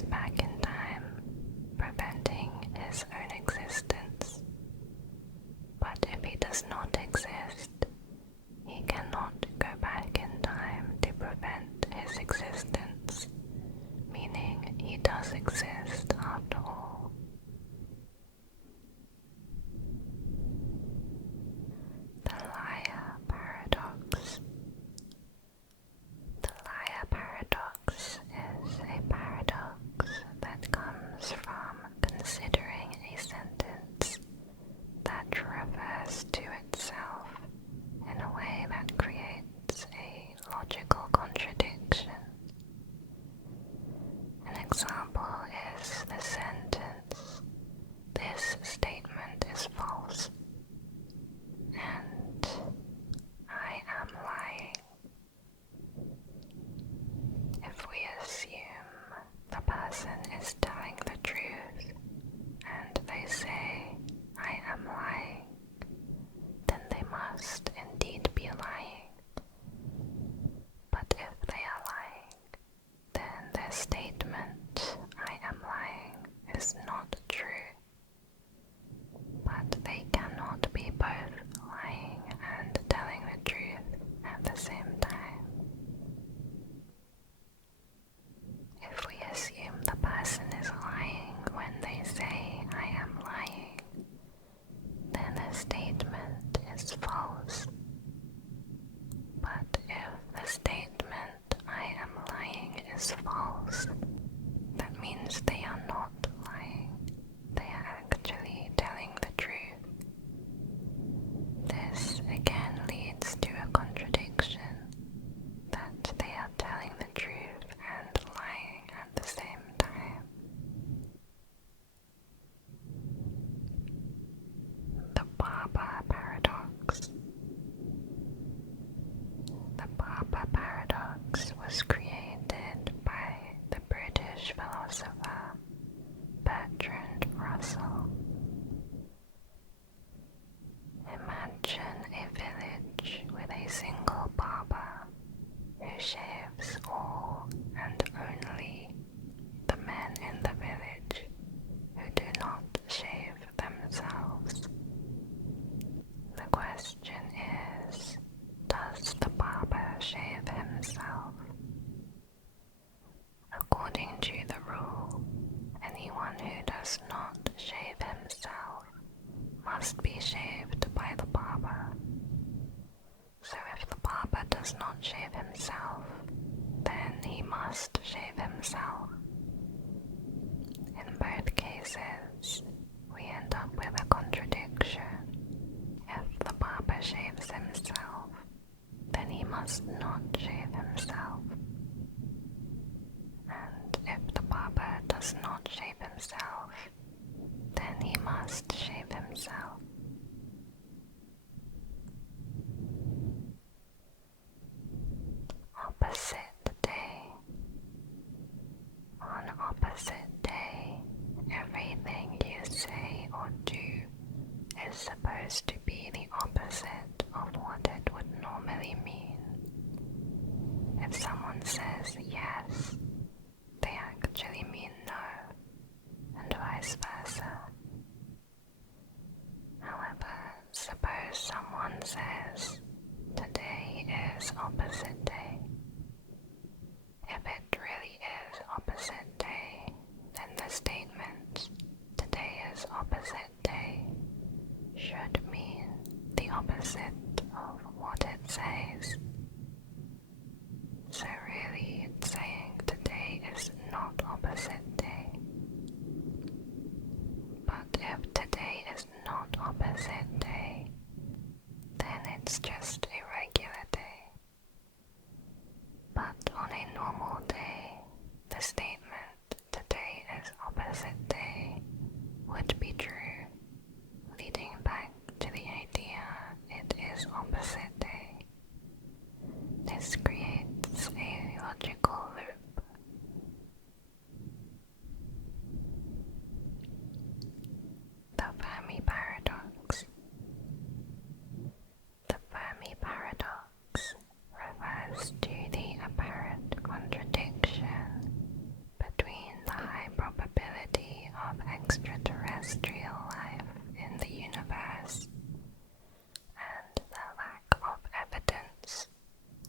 goes back in time, preventing his own existence. But if he does not exist, he cannot go back in time to prevent his existence, meaning he does exist after all. The liar paradox. The liar paradox is a paradox that comes from considering a sentence that refers to itself in a way that creates a logical contradiction. An example is the sentence, "This statement is false," and "I am lying." If we assume the person is telling the truth and they say, "I am lying," then they must indeed be lying. But if they are lying, then their statement, "I am lying," is not true. But they cannot be both lying and telling the truth at the same time. If we assume the person is lying when they say, "I am lying," then the statement is false. But if the statement, "I am lying," is false, that means they are not lying. They are actually telling the truth. This again leads to a contradiction, that they are telling the truth and lying at the same time. The Barber Paradox. The Barber Paradox was created by the British philosopher Bertrand Russell. Imagine a village with a single barber who shaves all and only the men in the village who do not shave themselves. The question is, does the barber shave himself? According to the rule, anyone who does not shave himself must be shaved by the barber. So if the barber does not shave himself, then he must shave himself. In both cases, we end up with a contradiction. If the barber shaves himself, then he must not shave himself. And if the barber does not shave himself, then he must shave himself. Opposite day. On opposite day, everything you say or do is supposed to be the opposite of what it would normally mean. If someone says yes, they actually mean no, and vice versa. However, suppose someone says, "Today is opposite day." If it really is opposite day, then the statement, "Today is opposite day," should mean terrestrial life in the universe, and the lack of evidence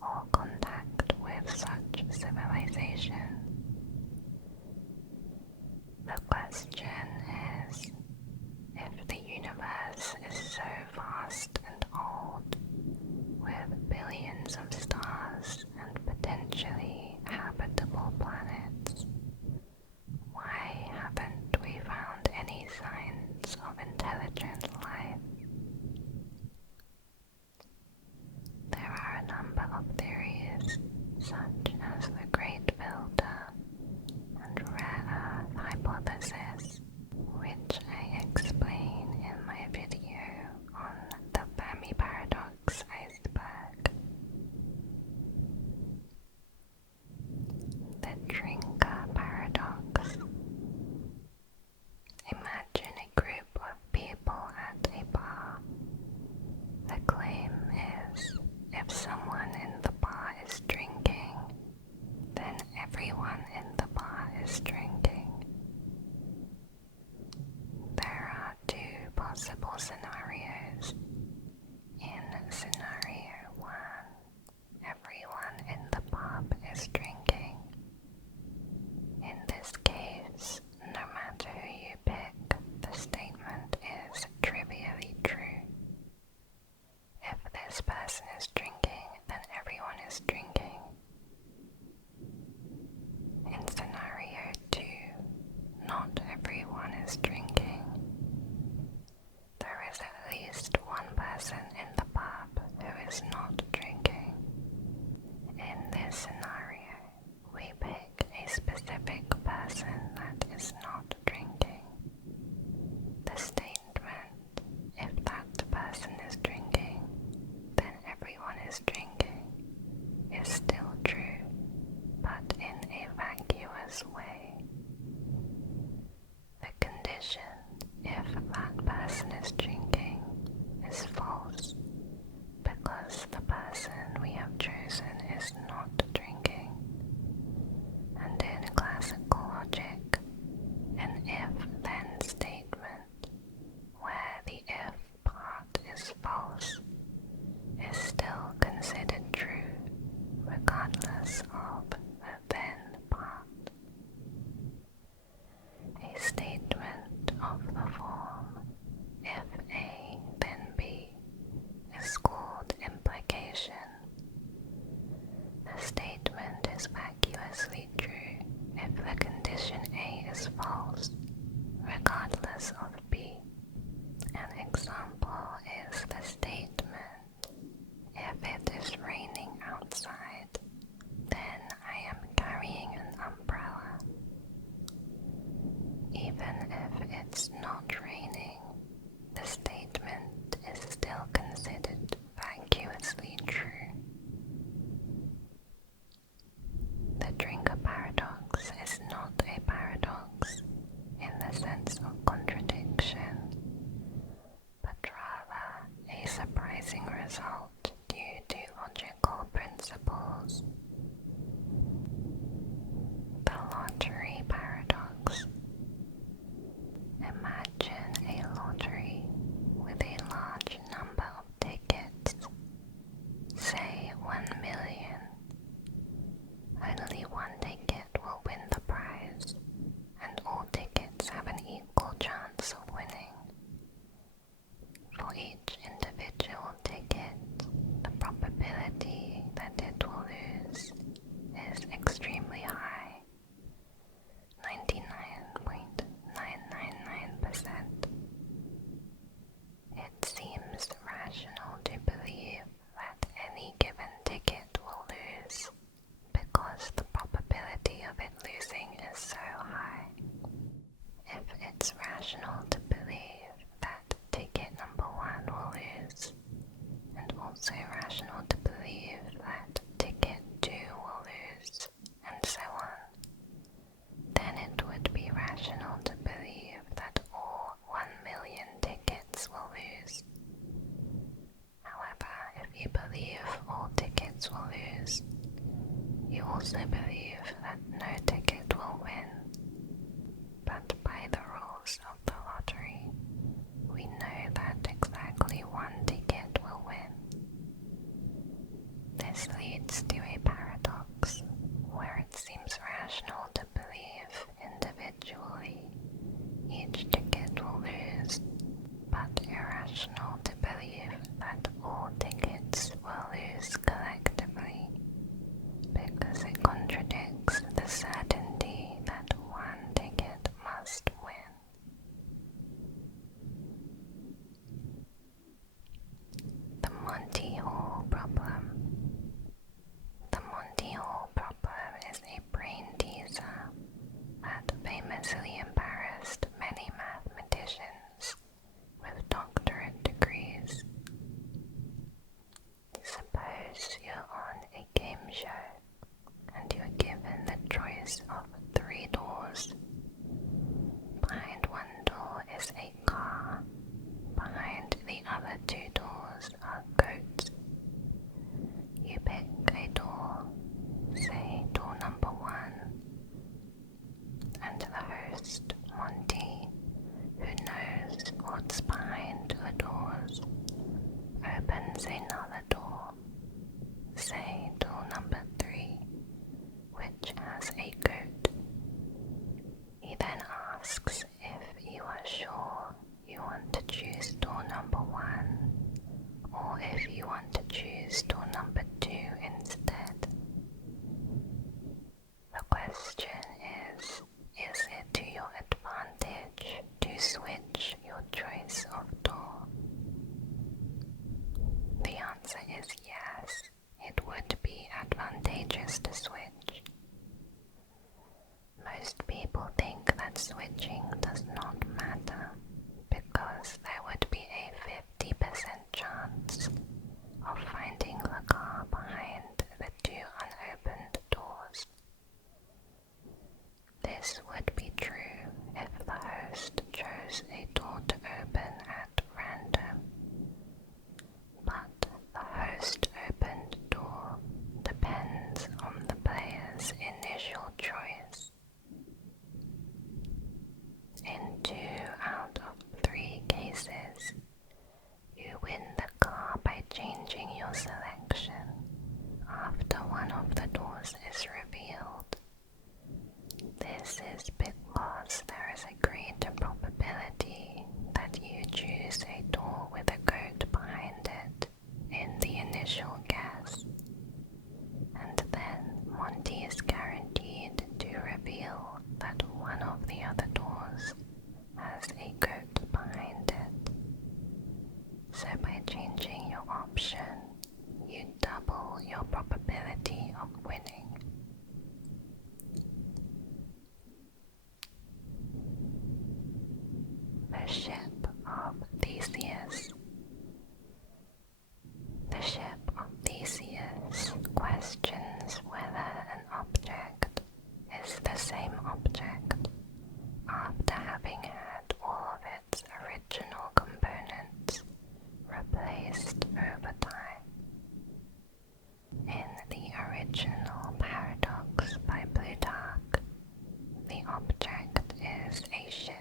or contact with such civilization. The question is, if the universe is so vast and old, with billions of stars and potentially habitable planets, why haven't we found any signs of intelligent life? There are a number of theories, such as the Great Filter and Rare Earth hypothesis, which I explain in my video on the Fermi Paradox iceberg. The Drinker Paradox. Imagine a group of people at a bar. The claim is, if someone in the bar is drinking, then everyone in the bar is drinking. There are two possible scenarios. In scenario 1, everyone in the pub is drinking. In this case, no matter who you pick, the statement is trivially true. If this person is drinking, then everyone is drinking. In scenario 2, not everyone is drinking. There is at least one person in the pub who is not drinking. In this scenario, we pick a specific person that is not drinking. The statement, if that person is drinking, then everyone is drinking, is still true, but in a vacuous way. The condition, if that person is drinking, is false, because the person we have chosen is not drinking. And in classical logic, an if-then statement, where the if part is false, is still considered true, regardless of the then part. A statement of the form, if A then B, is called implication. The statement is vacuously true if the condition A is false, regardless of B. An example is the statement, if it is raining outside, then I am carrying an umbrella. Even if it's not raining, the statement is still considered vacuously true. The Drinker Paradox is not a paradox in the sense of contradiction, but rather a surprising result due to logical principles. The Lottery Paradox. Imagine a lottery opens another door, say door number 3, which has a goat. He then asks if you are sure you want to choose door number 1, or if you want to choose door number 2 instead. The question is it to your advantage to switch your choice of door? The answer is yes, it would be advantageous to switch. Most people think that switching does not matter because there would be a 50% chance of finding the car behind the 2 unopened doors. This would be true if the host chose a door to open at random, but the host opened door depends on the player's initial choice. In 2 out of 3 cases, you win the car by changing your selection after one of the doors is revealed. This is because there is a greater probability that you choose a door with a goat behind it in the initial guess, and then Monty is guaranteed to reveal that one of the other doors has a goat behind it. So by changing your option, you double your probability of winning. The ship of Theseus. The ship of Theseus questions whether an object is the same object after having had all of its original components replaced over time. In the original Paradox by Plutarch, the object is a ship.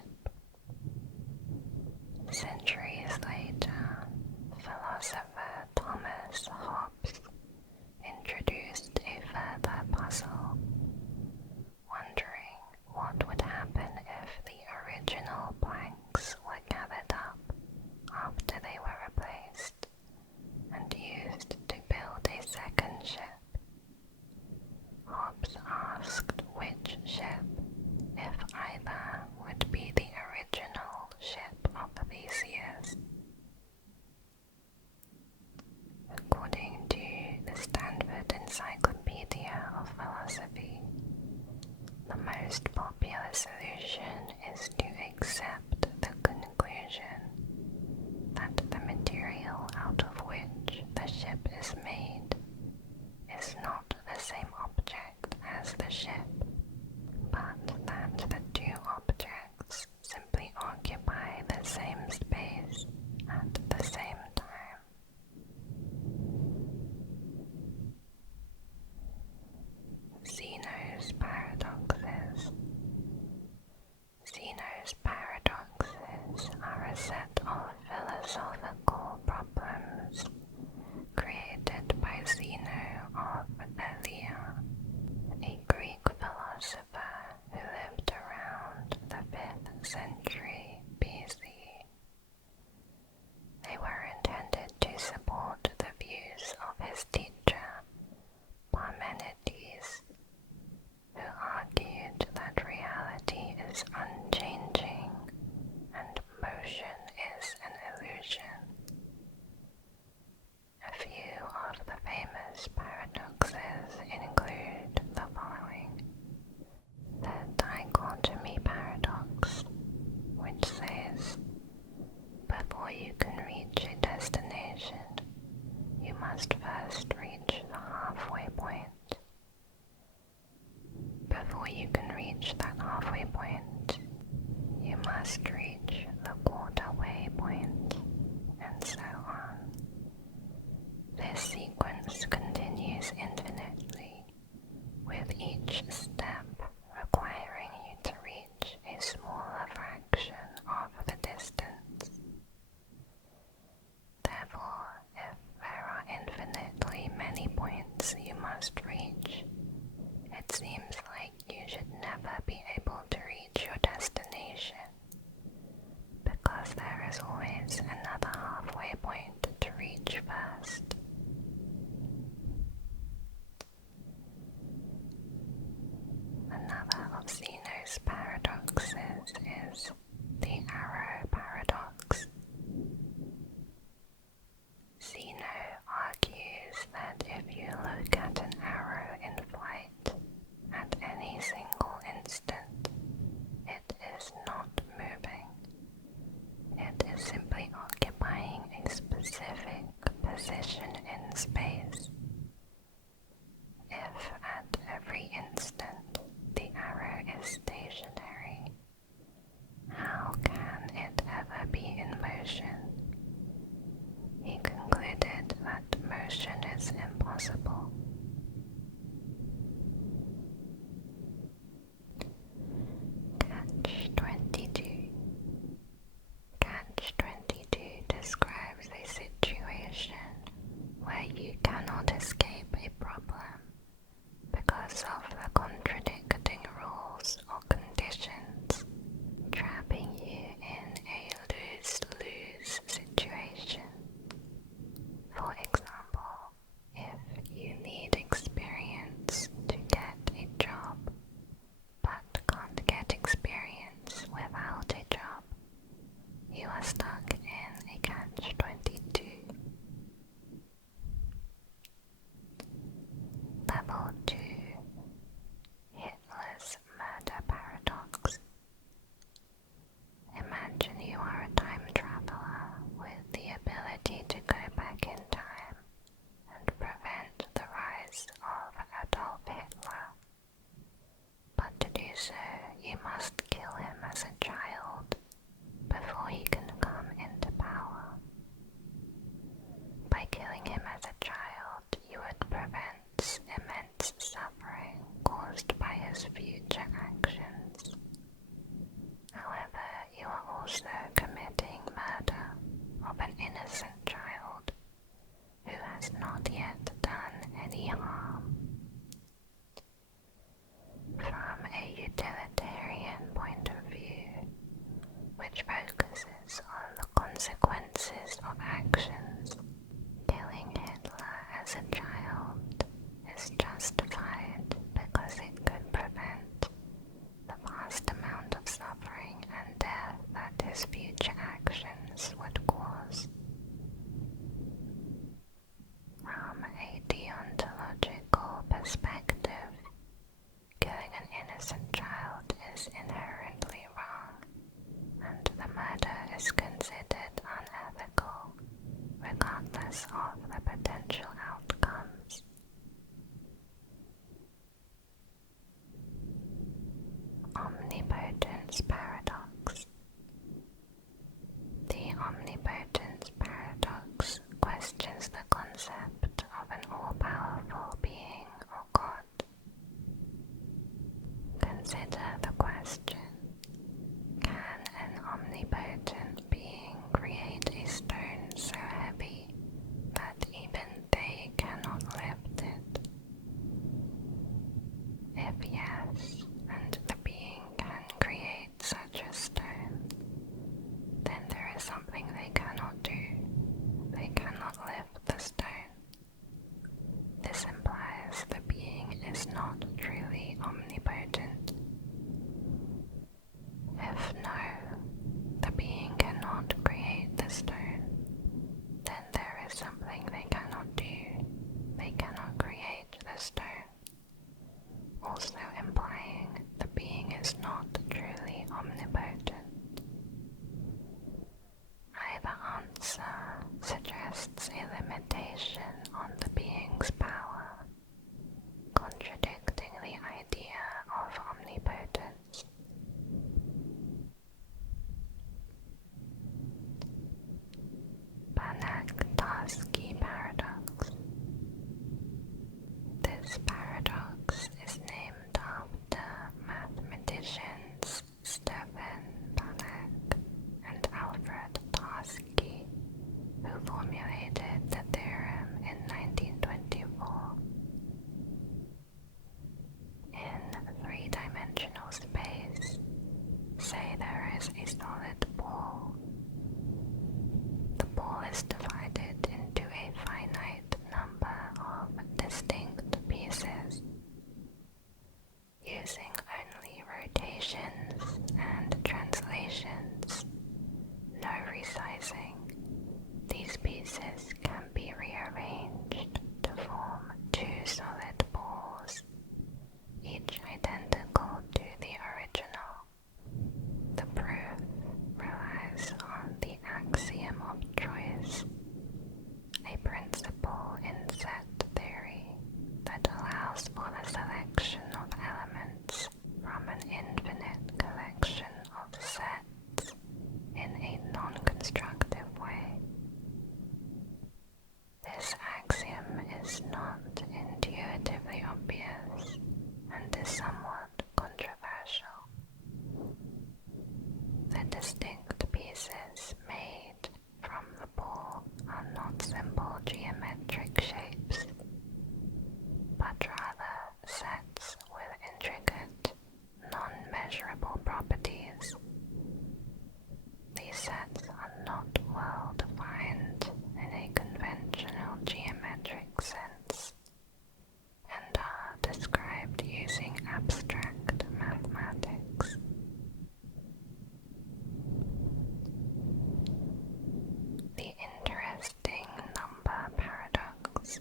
Centuries later, philosopher Thomas Hobbes introduced a further puzzle, wondering what would happen if the original planks were gathered up after they were replaced and used to build a second ship. Hobbes asked which ship, if either, would be the original ship of Theseus. According to the Stanford Encyclopedia of Philosophy, the most popular solution is to accept the conclusion that the material out of which the ship is made is not the same object as the ship, but that the 2 objects simply occupy the same space at the same time. Zeno's paradoxes. Zeno's paradoxes are a set of philosophical problems created by Zeno of Elea, a Greek philosopher who lived around the 5th century BC. They were intended to support the views of his teacher, Parmenides, who argued that reality is unchanging and motion is an illusion. A few of the famous paradoxes include the following. The dichotomy paradox, which says, before you can reach a destination, you must first reach the halfway point. Before you can reach that halfway point, you must reach the quarter-way point, and so on. This sequence continues infinitely, with each step requiring you to reach a smaller fraction of the distance. Therefore, if there space. If at every instant the arrow is stationary, how can it ever be in motion? He concluded that motion is impossible. Catch-22. Catch-22 describes a situation where you cannot escape a problem because of the contradicting rules or conditions, trapping you in a lose-lose situation. For example, if you need experience to get a job, but can't get experience without a job, you are stuck in a catch-22. Level 2. Hitler's Murder Paradox. Imagine you are a time traveler with the ability to go back in time and prevent the rise of Adolf Hitler. But to do so, you must kill him as a child before he can come into power. By killing him as a child, you would prevent immense suffering caused by his future actions. However, you are also committing murder of an innocent child who has not yet done any harm. From a utilitarian point of view, which focuses on the consequences of actions, killing Hitler as a child is justified because it could prevent the vast amount of suffering and death that his future actions would cause. From a deontological perspective, killing an innocent child is inherently wrong, and the murder is considered unethical, regardless of the potential outcomes. Omnipotence Paradox. The Omnipotence Paradox questions the concept of an all-powerful being or God. Consider the question: can an omnipotent being create a stone so heavy that even they cannot lift it? If yes, and the being can create such a stone, then there is something they cannot do. They cannot lift the stone. This implies the being is not truly omnipotent. If no, the being cannot create the stone, then there is something they cannot do. They cannot create the stone, also implying the being is not truly omnipotent. Either answer suggests a limitation on the being's power, contradicting the idea of omnipotence. Banach-Tarski Paradox. This paradox is named after mathematicians Stefan Banach and Alfred Tarski, who formulated the theorem in 1924. In three-dimensional space, say there is a solid ball. The ball is divided into a finite number of distinct pieces. Using only rotations and translations, no resizing, these pieces can be rearranged to form two solid balls, each identical to the original. The proof distinct pieces made from the ball are not simple geometric shapes, but rather sets with intricate, non-measurable properties. These sets are not well defined in a conventional geometric sense, and are described using abstract mathematics. The interesting number paradox.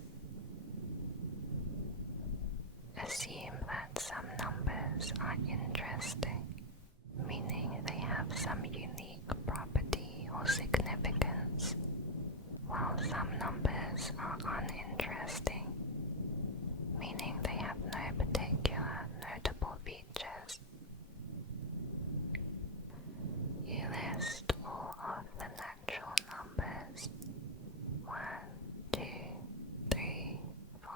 Assume that some numbers are interesting, meaning they have some unique property or significance, while some numbers are uninteresting, meaning they have no particular notable features. You list all of the natural numbers 1, 2, 3, 4,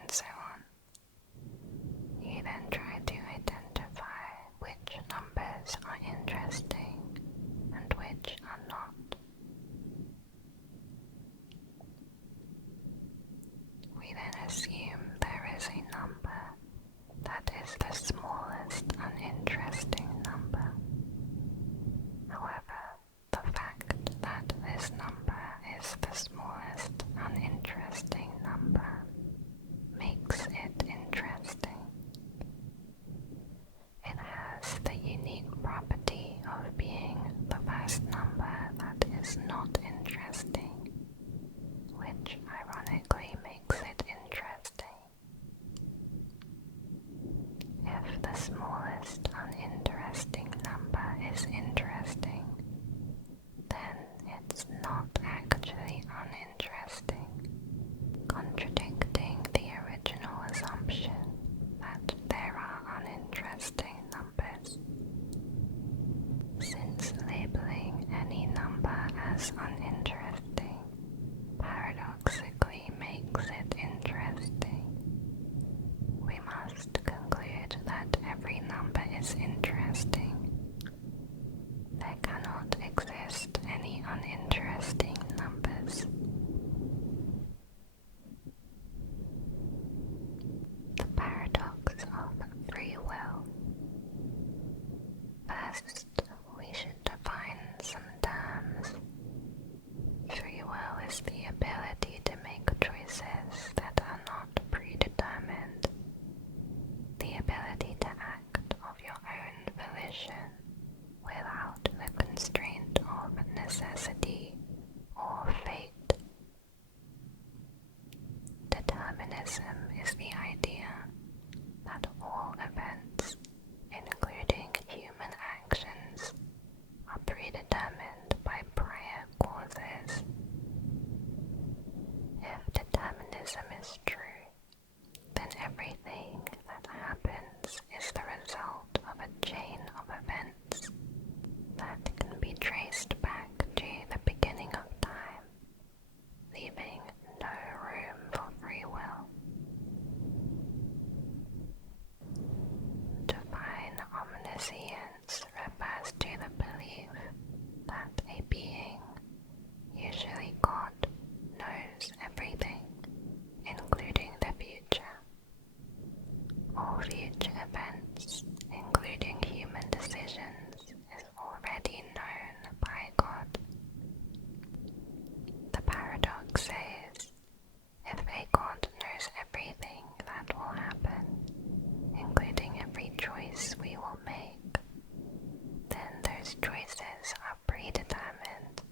and so on. You then try to identify which numbers are interesting and which are not. We then assume there is a number that is the smallest uninteresting number. However, the fact that this number is the smallest uninteresting number makes it interesting. It has the unique property of being the first number that is not interesting, which ironically makes it interesting. If the smallest uninteresting number is interesting, then it's not actually uninteresting, contradicting the original assumption that there are uninteresting numbers. Since labeling any number as uninteresting paradoxically makes it interesting, we must conclude that every number is interesting. There cannot exist any uninteresting numbers. The paradox of free will. First, we should define some terms. Free will is the ability to make choices that are not predetermined, the ability to act of your own volition without the constraint of necessity or fate. Determinism is the idea that all events, including human actions, are predetermined by prior causes. If determinism is true, then everything that happens is the result of a chain of events that can be traced back to the beginning of time, leaving no room for free will. Divine omniscience refers to the belief that a being, usually God, knows everything, including the future. All future events, including human decisions, is already known by God. The paradox says, if a God knows everything that will happen, including every choice we will make, then those choices are predetermined.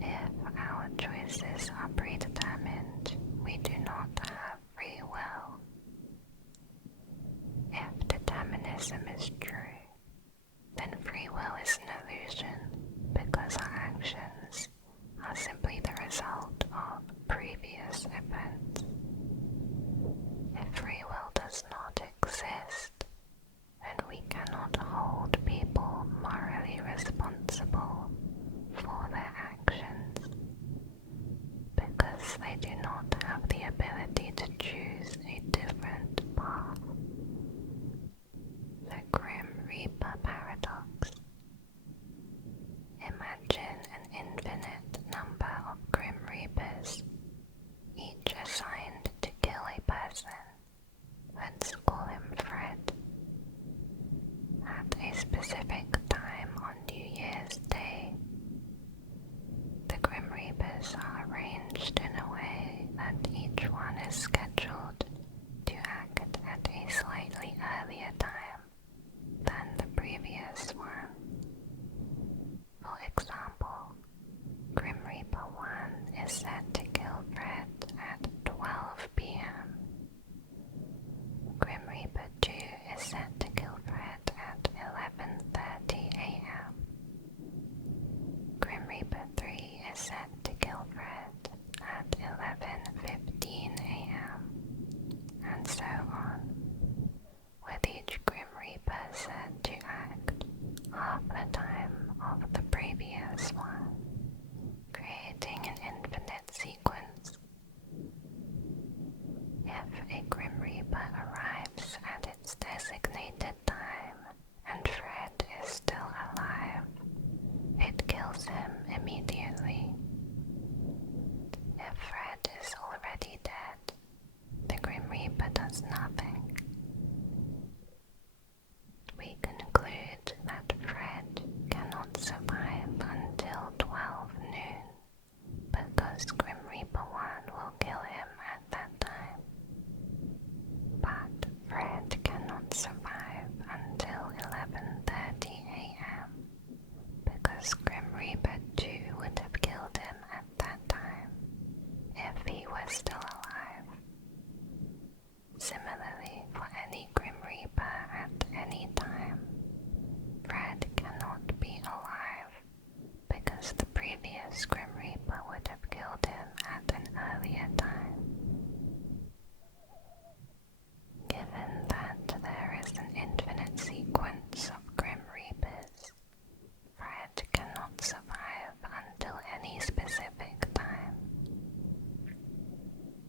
If our choices are predetermined, we do not have free will. If determinism is true, then free will is an illusion because our actions are simply the result of previous events. If free will does not exist, then we cannot hold people of the time of the previous one, creating an infinite sequence. If a Grim Reaper arrives at its designated time and Fred is still alive, it kills him immediately. If Fred is already dead, the Grim Reaper does nothing. We conclude that Fred cannot survive until 12 noon, because Grim Reaper 1 will kill him at that time. But Fred cannot survive until 11:30 a.m., because Grim Reaper 2 would have killed him at that time if he was still alive. Similarly, for any Grim Reaper at any time, Fred cannot be alive because the previous Grim Reaper would have killed him at an earlier time. Given that there is an infinite sequence of Grim Reapers, Fred cannot survive until any specific time.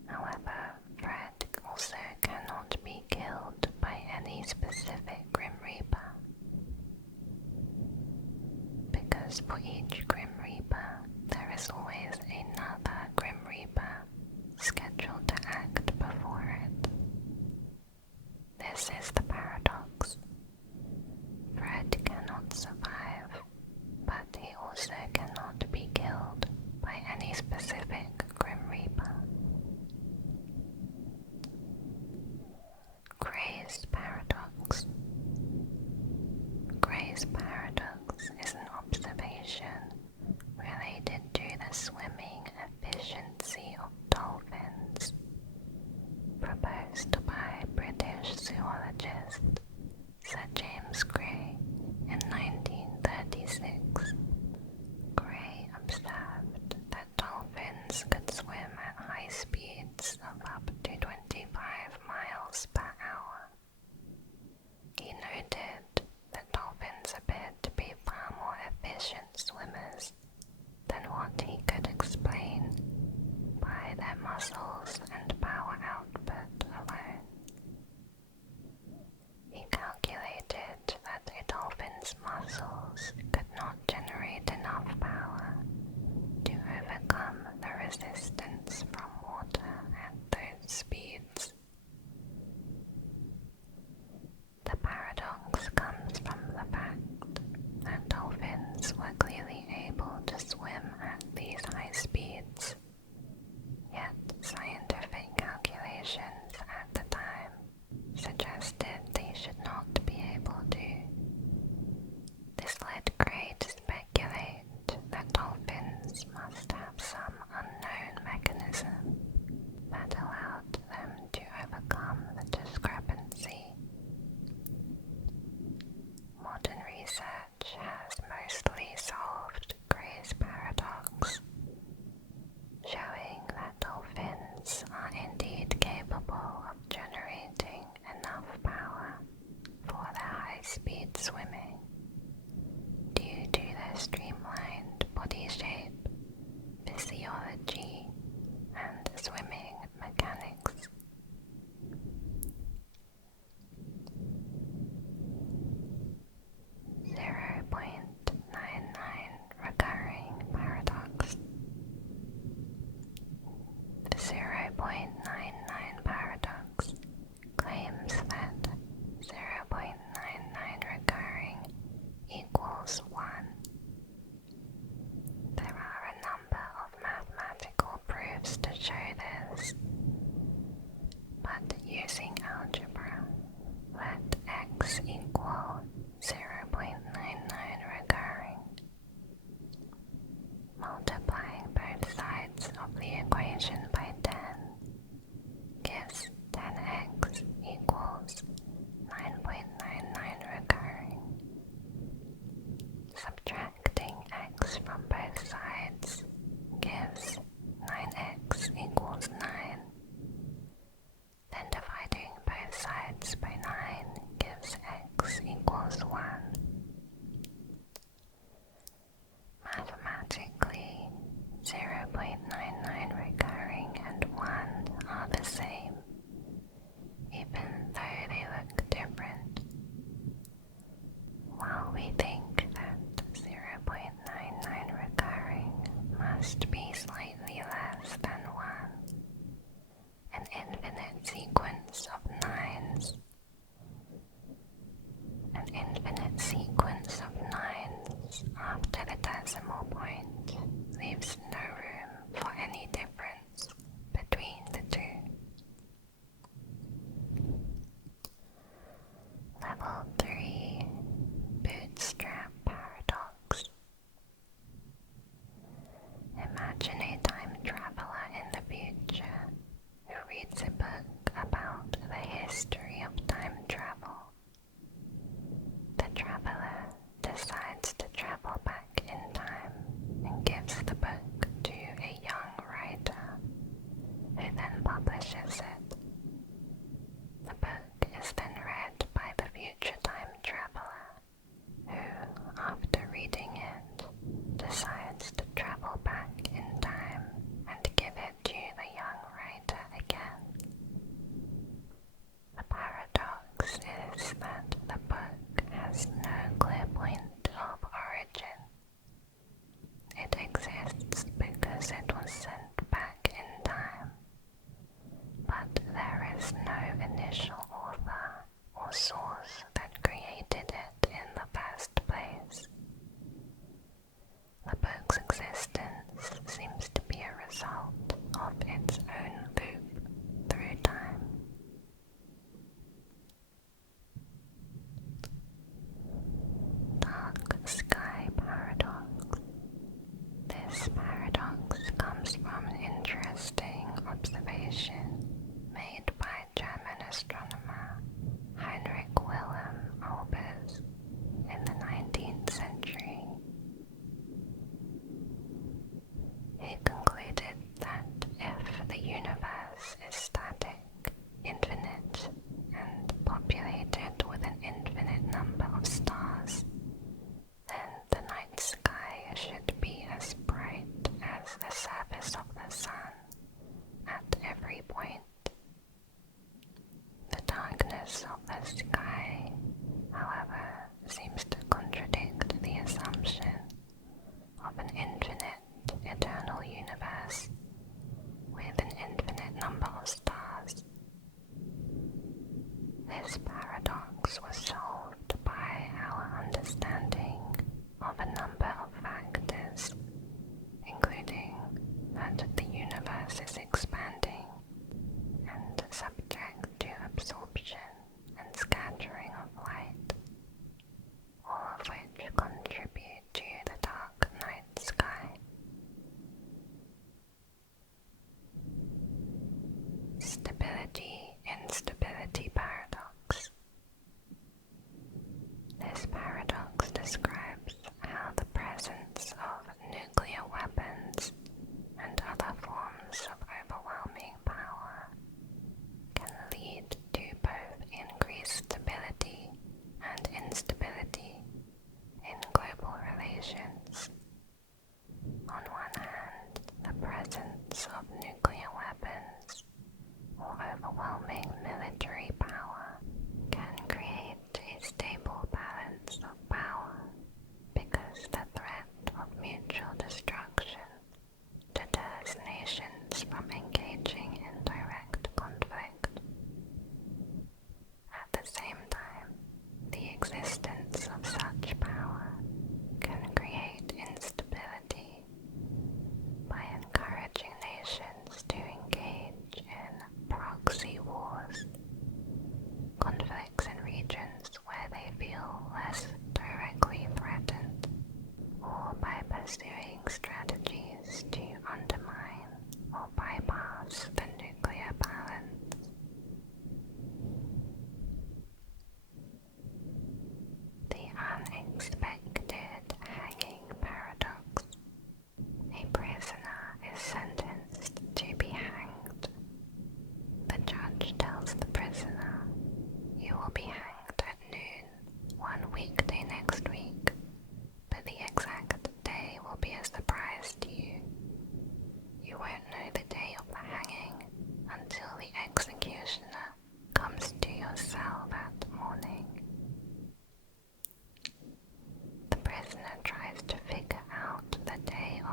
However, Fred also cannot be killed by any specific Grim Reaper, because for each Grim Reaper there is always another Grim Reaper scheduled to act before it. This is the paradox. Fred cannot survive, but he also cannot be killed by any specific Grim Reaper. Gray's Paradox. Gray's Paradox is an observation related to the swimming efficiency of dolphins, proposed by British zoologist Sir James Gray in 1936. Gray observed that dolphins could swim at high speeds of up to 25 miles per hour. He noted that dolphins appeared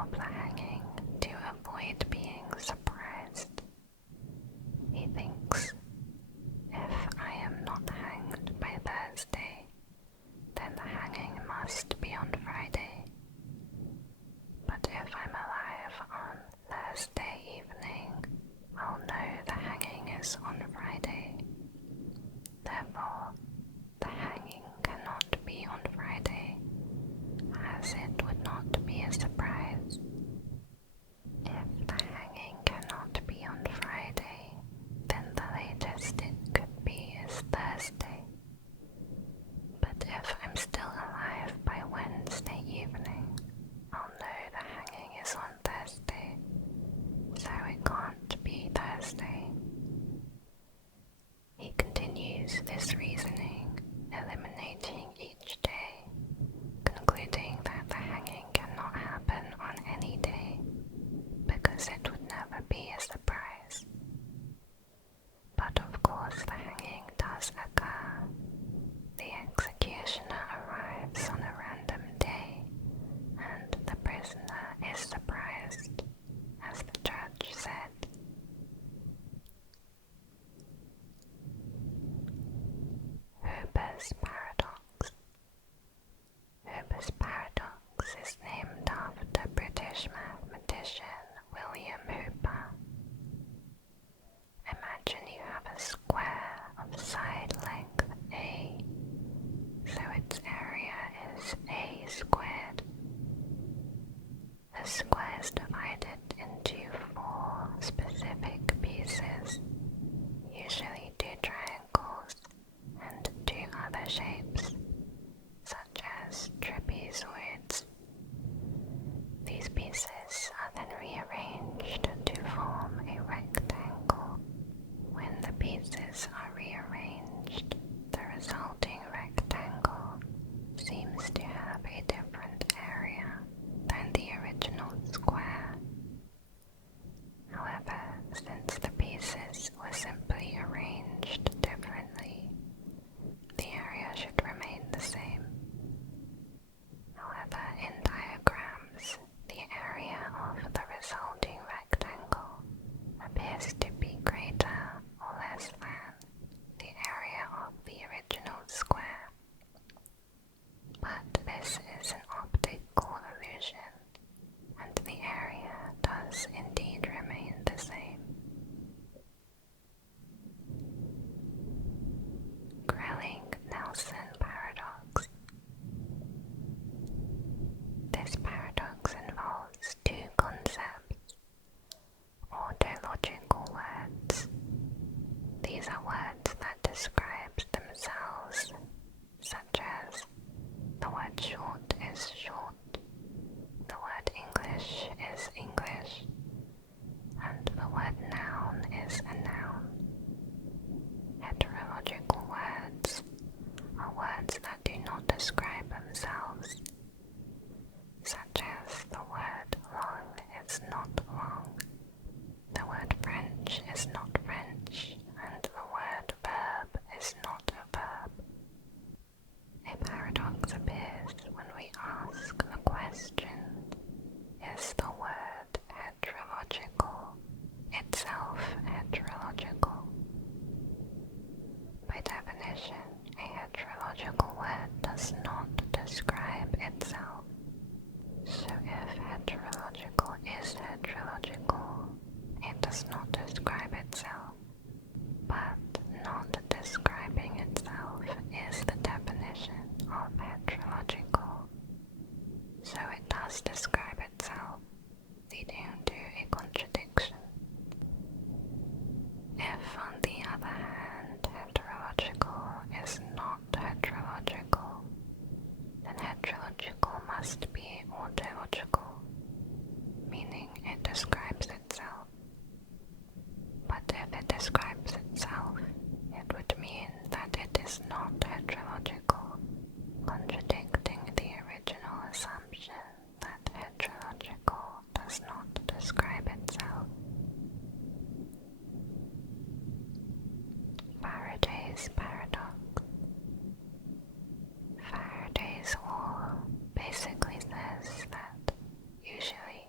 of the hanging to avoid being surprised. He thinks, if I am not hanged by Thursday, then the hanging must be on Friday. But if I'm alive on Thursday evening, I'll know the hanging is on Friday. Therefore, the hanging cannot be on Friday, as it would not be a surprise. If the hanging cannot be on Friday, then the latest it could be is Thursday. But if I'm still alive by Wednesday evening, I'll know the hanging is on Thursday, so it can't be Thursday. He continues this reasoning, eliminating each day, concluding that the hanging cannot happen on any day, because it would never be a surprise. But of course the hanging does occur. The executioner arrives on a random day, and the prisoner is surprised, as the judge said. Huber's Paradox. Huber's Paradox is named after British mathematician William Hooper. Imagine you have a square of side length A, so its area is A squared. The square is divided into 4 specific pieces, usually 2 triangles and 2 other shapes, such as trapezoids. These pieces are then rearranged to form a rectangle. When the pieces are rearranged, the resulting rectangle seems to have a different area than the original square. However, since the pieces were simply arranged differently, the area should remain the same. However, in diagrams, the area of the resulting rectangle appears to be greater or less than the area of the original square. But this is an optical illusion, and the area does indeed remain the same. Grelling-Nelson Paradox. This paradox involves 2 concepts, autological words. These are words that describe themselves, such as the word short is short, the word English is English, and the word noun is a noun. Heterological words are words that do not describe themselves, such as the word long is not long, the word French is not French, and the word verb is not a verb. A paradox appears when we ask the question, is the word heterological itself heterological? By definition, a heterological word does not describe itself. So if heterological is heterological, it does not describe itself. But not describing itself is the definition of heterological. So it does describe itself, leading to a contradiction. If, on the other hand, heterological is not heterological, then heterological must be autological, meaning it describes itself. But if it describes itself, it would mean that it is not heterological, contradicting the original assumption that heterological does not describe itself. Faraday's Paradox. Faraday's law basically says that usually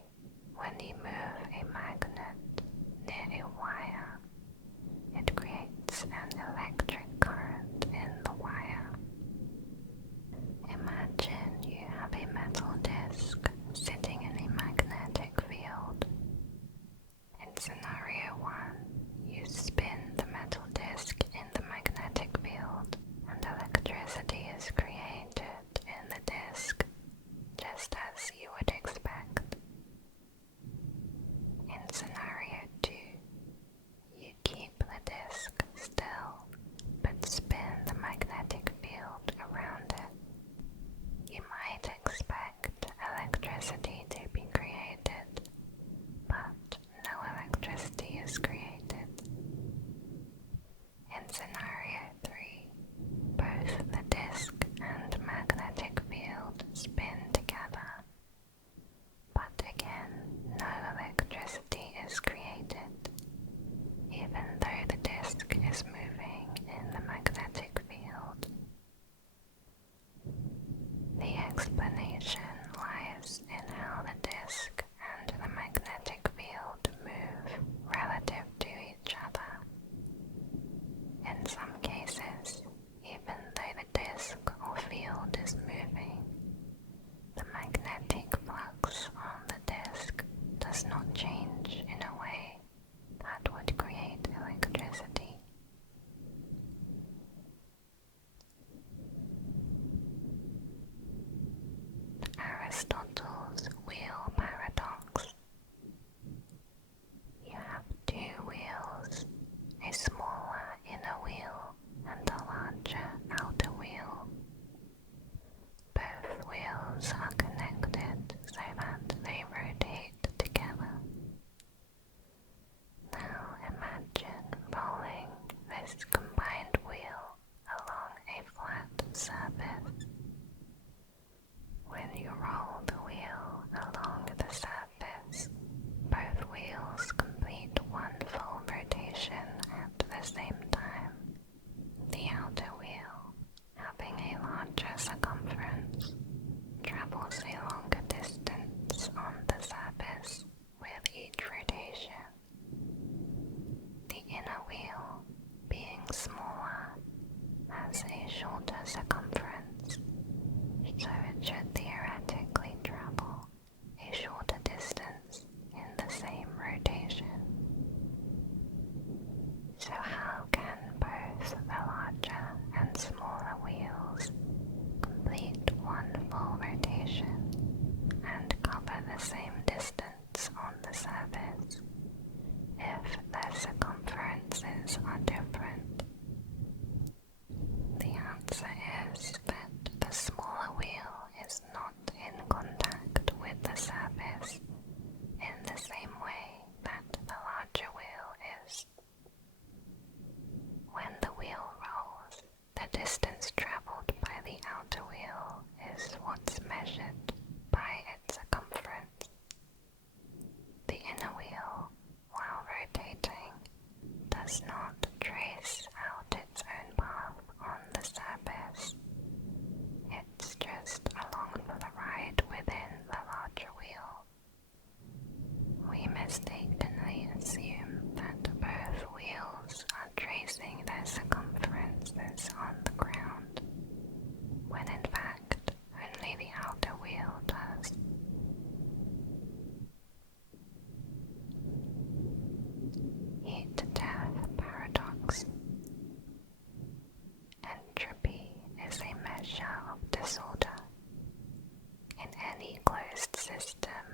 closed system,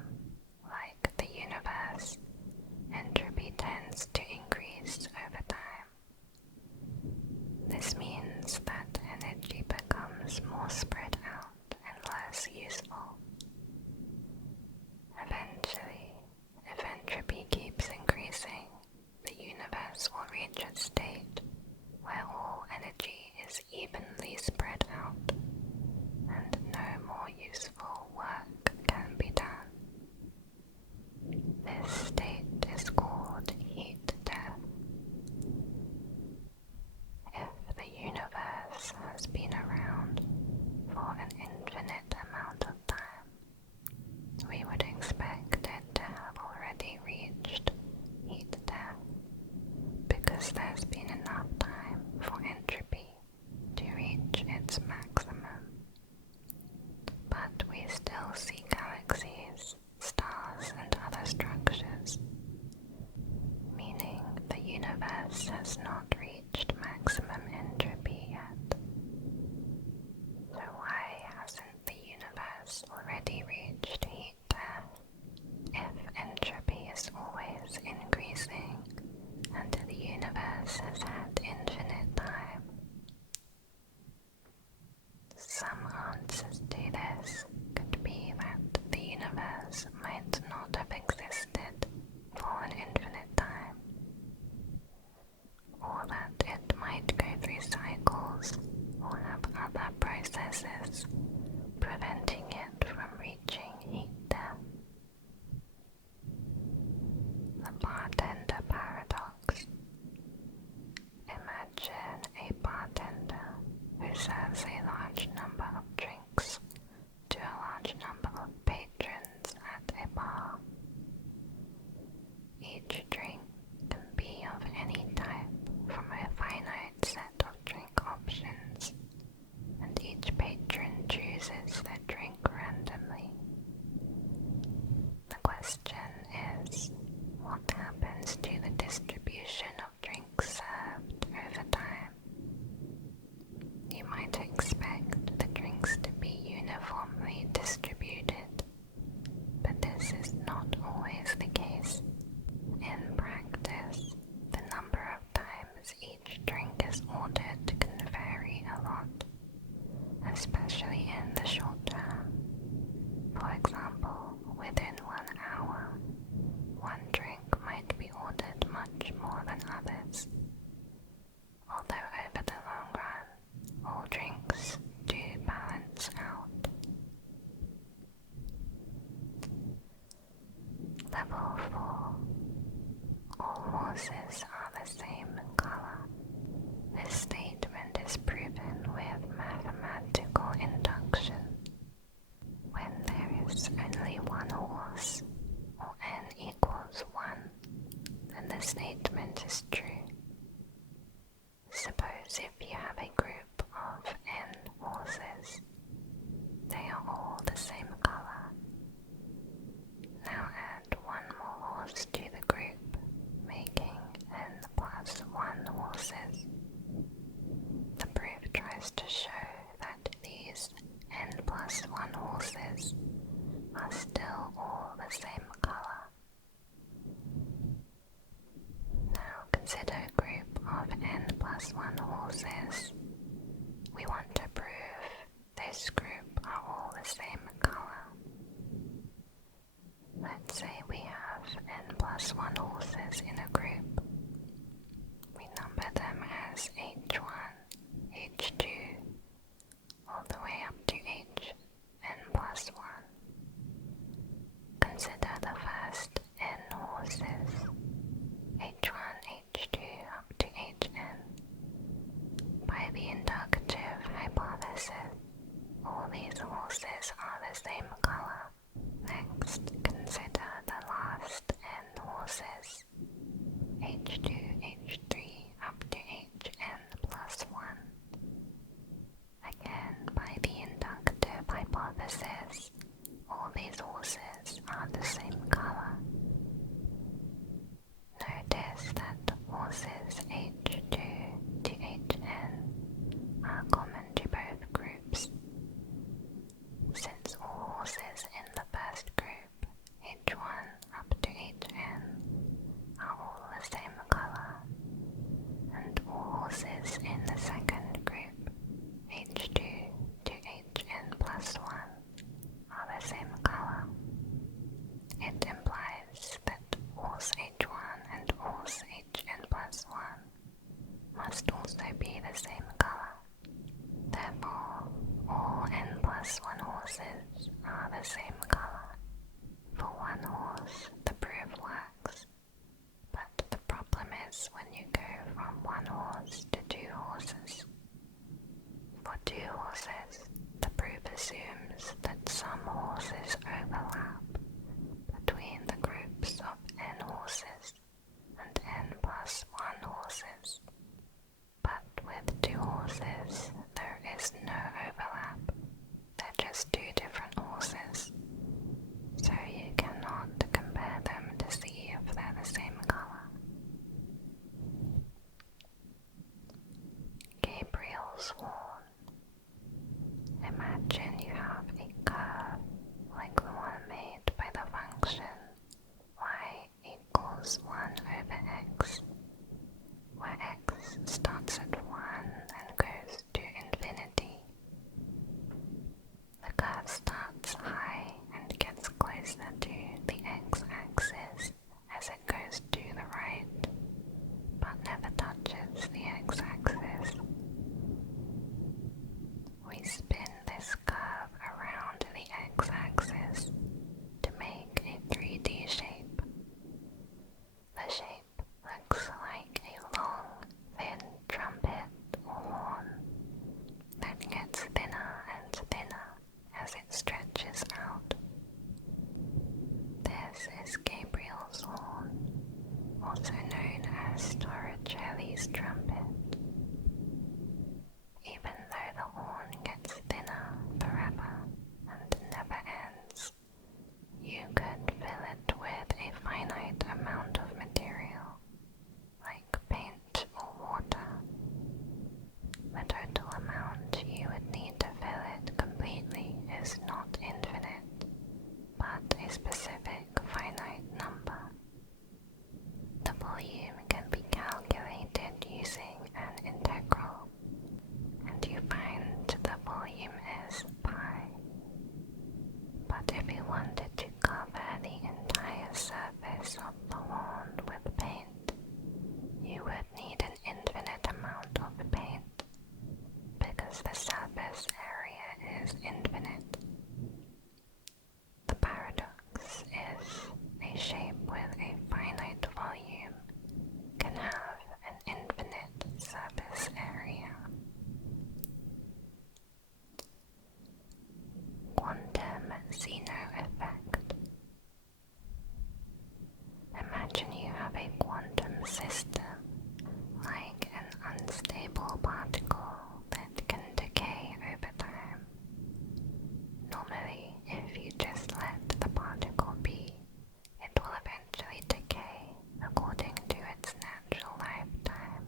like the universe, entropy tends to increase over time. This means that energy becomes more spread out and less useful. Eventually, if entropy keeps increasing, the universe will reach a state where all energy is evenly spread out, and no more useful work can be done. This state is called heat death. If the universe has been around for an infinite amount of time, we would expect it to have already reached heat death, because there's been enough time for entropy to reach its maximum. But we still see galaxies, stars, and other structures, meaning the universe has not reached maximum entropy yet. So why hasn't the universe already reached heat death if entropy is always increasing and the universe has had infinite time? Some answers to this could be that the universe might not have existed for an infinite time, or that it might go through cycles or have other processes preventing it from reaching heat death. The Bartender Paradox. Imagine a bartender who serves a large number of drinks to a large number of patrons at a bar. Each drink can be of any type from a finite set of drink options, and each patron chooses their drink randomly. The question is, what happens to the distribution of drinks served over time? You might expect the drinks to be uniformly distributed, but this is not always the case. In practice, the number of times each drink is ordered can vary a lot, especially in the short term. For example, within 1 hour, one drink might be ordered much more than others. Although over the long run, all drinks do balance out. Level 4. All horses are the same color. This statement is proven with mathematical induction. When there is only one horse, or n equals 1, then the statement is true. Suppose if you have a group of n horses, they are all the same color. Now add one more horse to the group, making n plus 1 horses. The proof tries to show that these n plus 1 horses are still all the same color. Now consider a group of n plus 1 horses. We want to prove this group are all the same color. Let's say we have n plus 1 horses in a group. We number them as h1, h2, all the way up to hn plus 1. Consider the first n horses, h1, h2 up to hn. By the inductive hypothesis, all these horses are the same color. Next, consider the last n horses, h2, h3 up to hn plus 1. Again, by the inductive hypothesis, all these horses are the same color. Notice that horses h2 to hn are common to both groups. Since all horses in the horses are the same color. For one horse, the proof works. But the problem is when you go from one horse to two horses. For two horses, the proof assumes that some horses overlap between the groups of n horses and n plus 1 horses. But with two horses, there is no overlap. They're just two different horses. So you cannot compare them to see if they're the same color. Gabriel's horn. Imagine you have a curve like the one made by the function y equals 1 over x, where x starts at 1 and goes to infinity. The curve starts high and gets closer to the x-axis as it goes to the right, but never touches the x-axis. We spin this curve around the x-axis to make a 3D shape. The shape looks like a long, thin trumpet or horn that gets thinner and thinner as it stretches out. This is Gabriel's horn, also known as Sorites trumpet. Even though the horn gets thinner forever and never ends, you could fill it with a finite amount of material, like paint or water. The total amount you would need to fill it completely is not infinite, but a specific finite number. The volume can be calculated using an integral, and you find the volume is pi. But if you wanted to cover the entire surface of the horn with paint, you would need an infinite amount of paint, because the surface area is infinite. The paradox is a shape with a finite volume can have an infinite surface area. Quantum Zeno effect. Imagine you have a quantum system, like an unstable particle that can decay over time. Normally, if you just let the particle be, it will eventually decay according to its natural lifetime.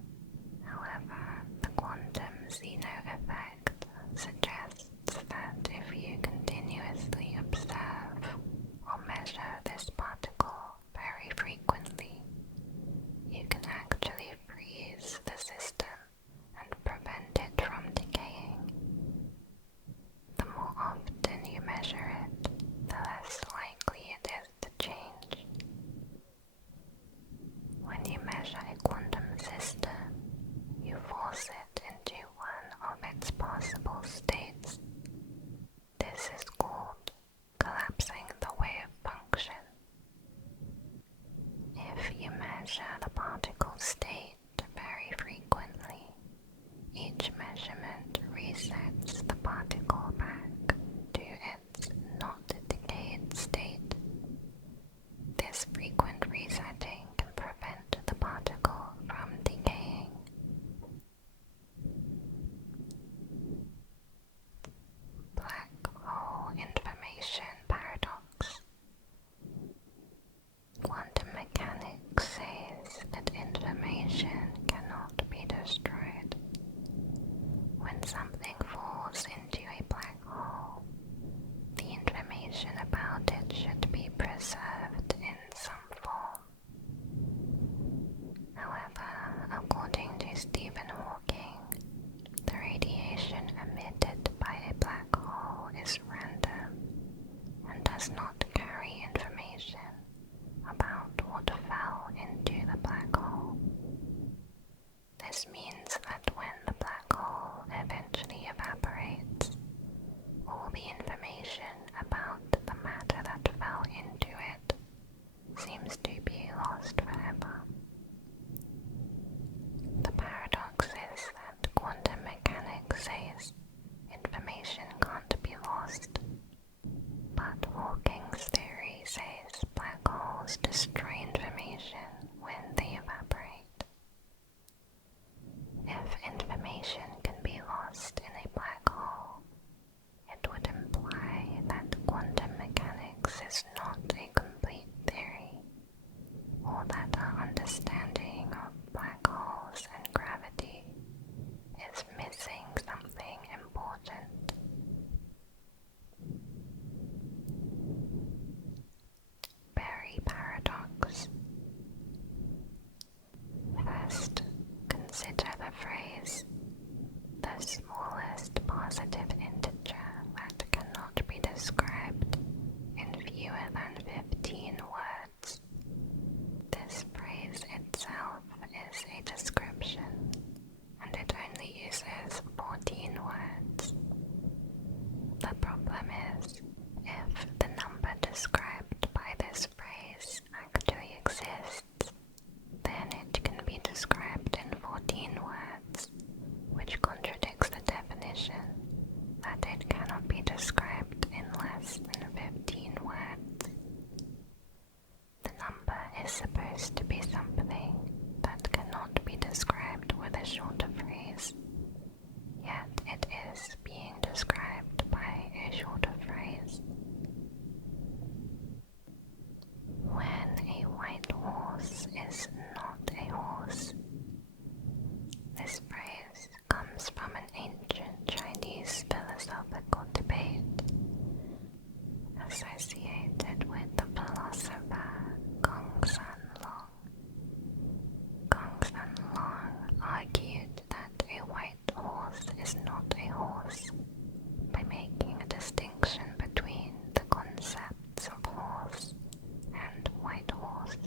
However, the quantum Zeno effect suggests that if you continuously observe or measure this particle very frequently, you can actually freeze the system and prevent it from decaying. The more often you measure it, the less likely it is to change. When you measure a quantum system, you force it into one of its possible states. This is called collapsing the wave function. If you measure the particle state very frequently, each measurement resets the particle back to its not decayed state. This frequent resetting can prevent the particle from decaying. Black hole information paradox. Quantum mechanics says that information cannot be destroyed. When something falls into a black hole, the information about it should be preserved in some form. However, according to Stephen Hawking, the radiation emitted by a black hole is random and does not carry information about what fell into the black hole. This means that when the black hole eventually evaporates, all the information associated with the philosopher Gongsun Long. Gongsun Long argued that a white horse is not a horse by making a distinction between the concepts of horse and white horse.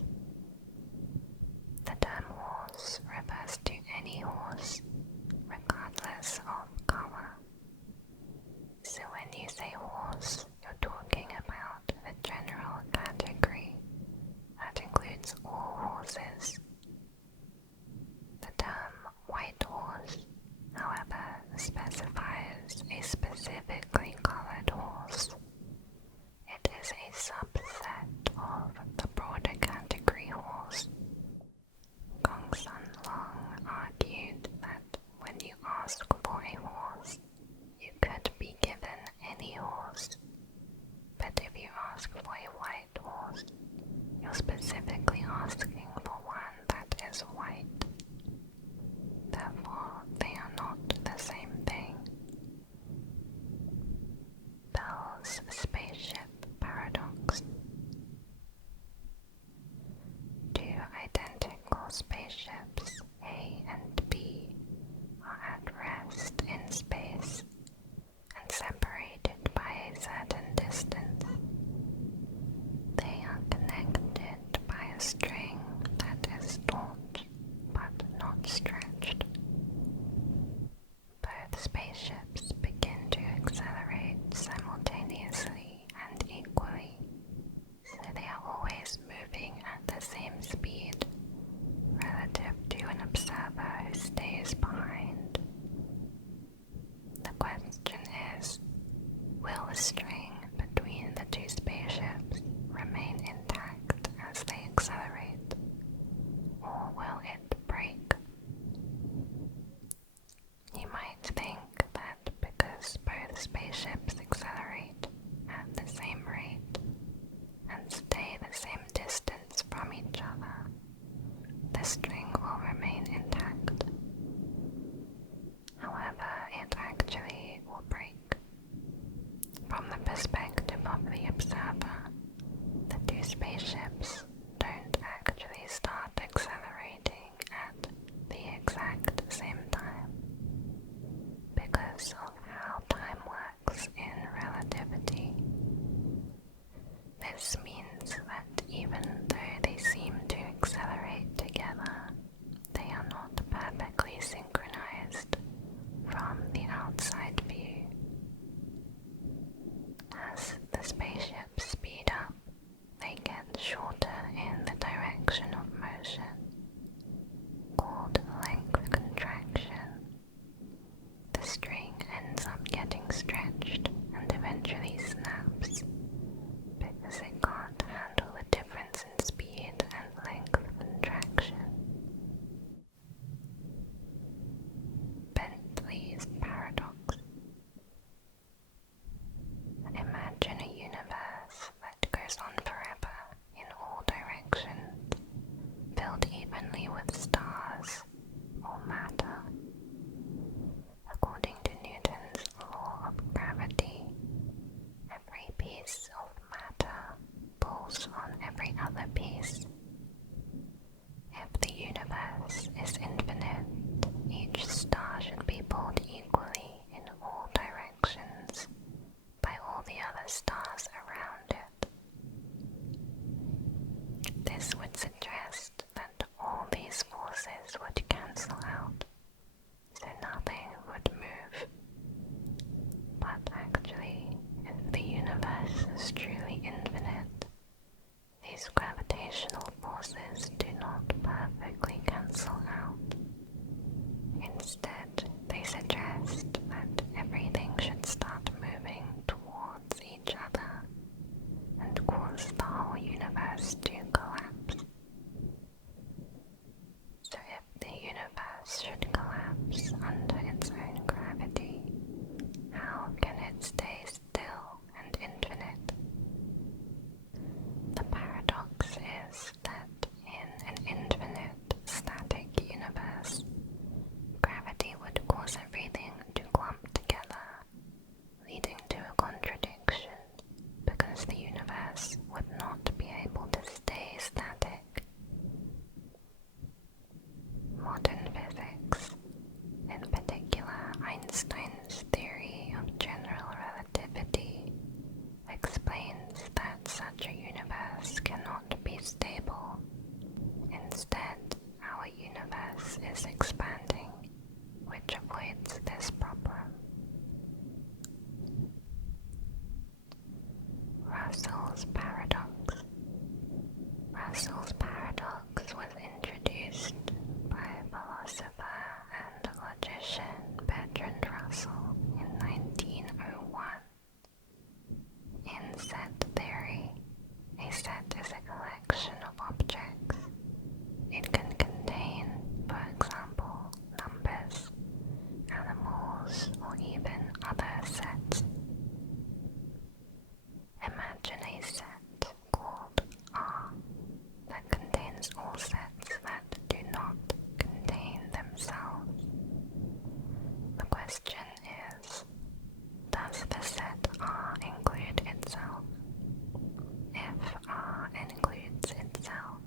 The term horse refers to any horse, regardless of color. So when you say horse, you're talking about the general category that includes all horses. The term white horse, however, specifies a specifically colored horse. It is a subset of the broader category horse. Gongsun Long argued that when you ask for a horse, you could be given any horse, but if you ask for a white horse, you're specifically asking for one that is white. Therefore, they are not the same thing. Bell's spaceship paradox. Two identical spaceships, A and B, are at rest in space and separated by a certain distance. They are connected by a string that is taut but not stretched. Both spaceships begin to accelerate simultaneously and equally, so they are always moving at the same speed relative to an observer who stays behind. The question is, will the string between the two spaceships remain intact as they accelerate, or will it break? You might think that because both spaceships accelerate at the same rate and stay the same distance from each other, the string will remain intact. However, it actually will break. From the perspective of the observer, the two spaceships don't actually start accelerating at the exact same time. Because of how time works in relativity. This means that even though they seem to accelerate together, they are not perfectly synchronized from the outside view. As the spaceships speed up, they get shorter in the direction of motion, called length contraction. The string ends up getting stretched and eventually snaps because it can't handle the difference in speed and length contraction. Bentley's paradox. Imagine a universe that goes on forever in all directions, filled evenly with stars or matter. According to Newton's law of gravity, every piece of matter pulls on every other piece. If the universe is infinite, each star should be pulled equally in all directions by all the other stars around it. This would suggest that all these forces would cancel out, so nothing would move. But actually, if the universe is truly infinite, these gravitational forces do not perfectly cancel out. Instead, they suggest that everything should start moving towards each other a set called R that contains all sets that do not contain themselves. The question is, does the set R include itself? If R includes itself,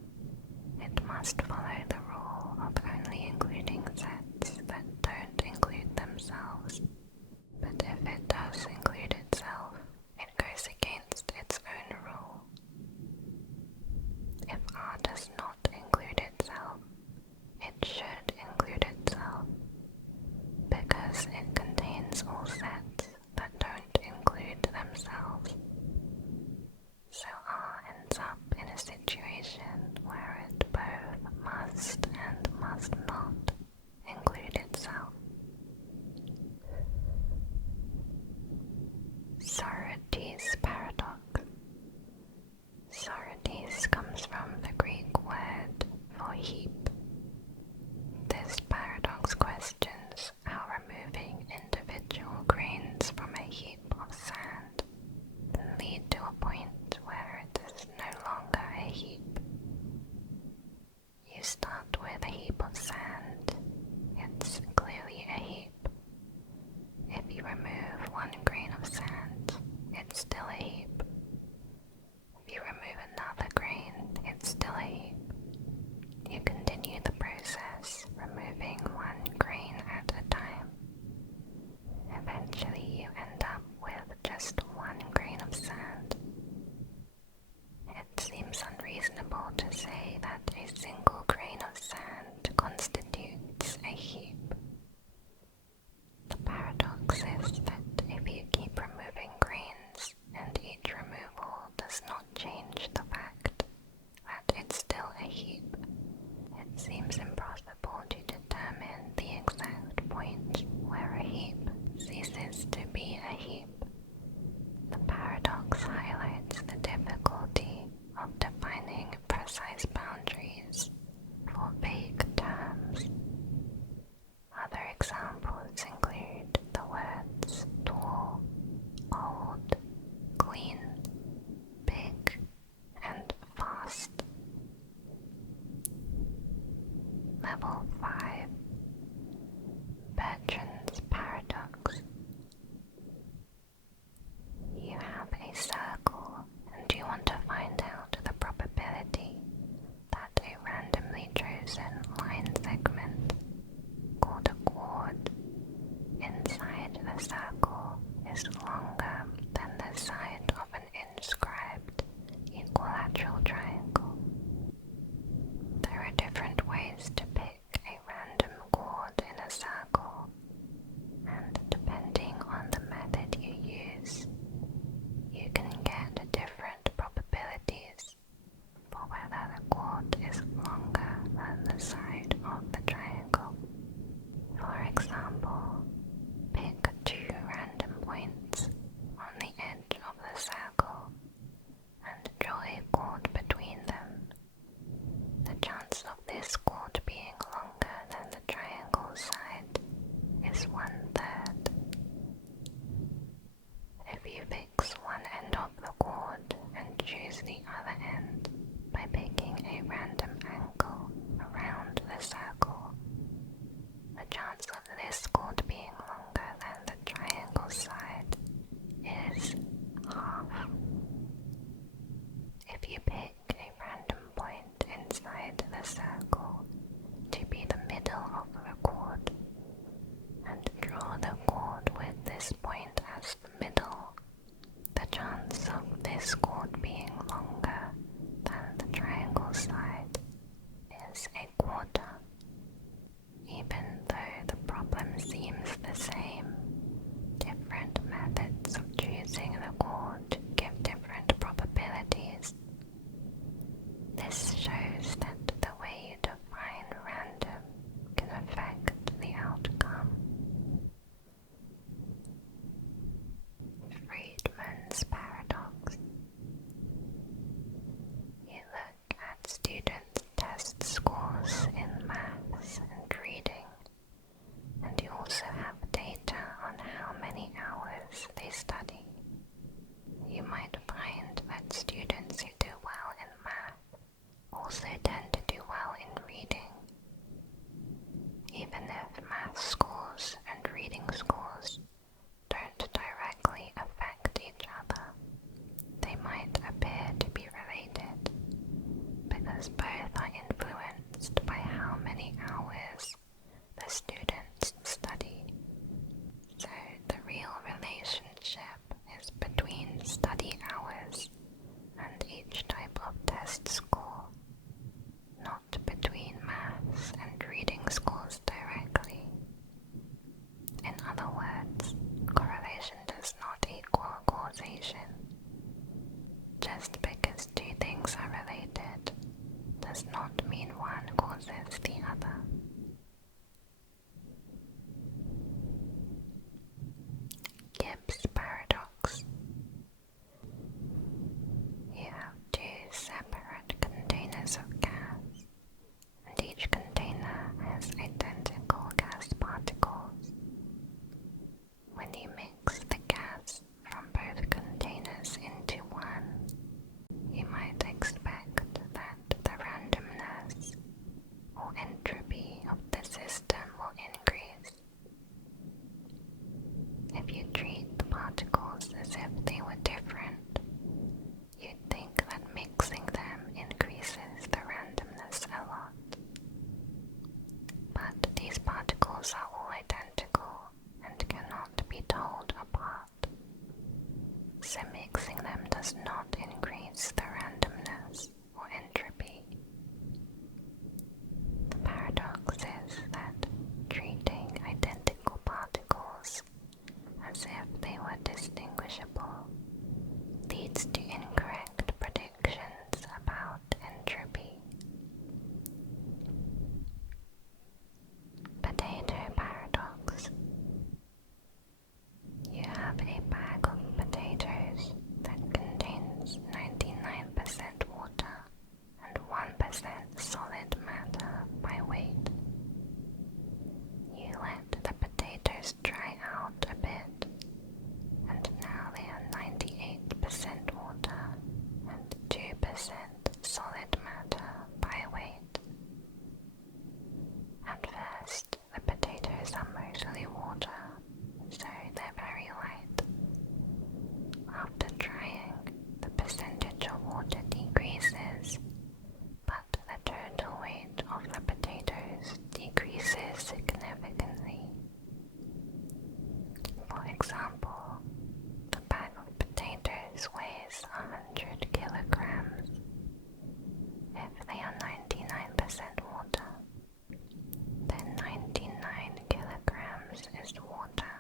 it must follow the rule of only including sets that don't include themselves. But if it does include itself, it goes against its own rule. If R does not include itself, it should include itself, because it contains all sets that don't include themselves. So R ends up in a situation where it both must and must not include itself. Sorites Paradox. Sorites comes from the Greek word for heap. This paradox questions how removing individual grains from a heap of sand can lead to a point where it is no longer a heap. You start with a heap of sand. It's clearly a heap. If you remove one grain of sand, it's still a heap. If you remove another grain, it's still a heap. You continue the process, removing one grain at a time. Eventually you end up with just one grain of sand. It seems unreasonable to say that a single grain of sand constitutes a heap. The paradox is that if you keep removing grains, and each removal does not change the fact that it's still a heap, it seems impossible to determine the exact point where a heap ceases to be a heap. The paradox highlights the difficulty of defining precise boundaries for vague terms. Other examples include the words tall, old, clean, big, and fast. Level 5. Bertrand Paradox. You have a circle and you want to find out the probability that a randomly chosen line segment, called a chord, inside the circle is longer than the side of an inscribed equilateral triangle. There are different ways to pick a Just because two things are related does not mean one causes the other. Gibbs Paradox. You have two separate containers of gas, and each container has identical gas particles. When you mix the gas from both containers into one, you might expect that the randomness or entropy of the system will increase. If you treat the particles as if they were different, you'd think that mixing them increases the randomness a lot. But these particles are all identical and cannot be told apart, so mixing them does not increase the randomness or entropy. The paradox is that treating identical particles as if they were distinguishable leads to incorrect predictions about entropy. Potato Paradox. You have a bag of potatoes that contains 99% water and 1% solid matter by weight. You let the potatoes dry out a bit, and now they are 98% water and 2% solid matter by weight. At first, the potatoes are mostly water, so they're very light. After drying, the percentage of water decreases, but the total weight of the potatoes decreases significantly. For example, the bag of potatoes weighs 100 kilograms. If they are 99% water, then 99 kilograms is water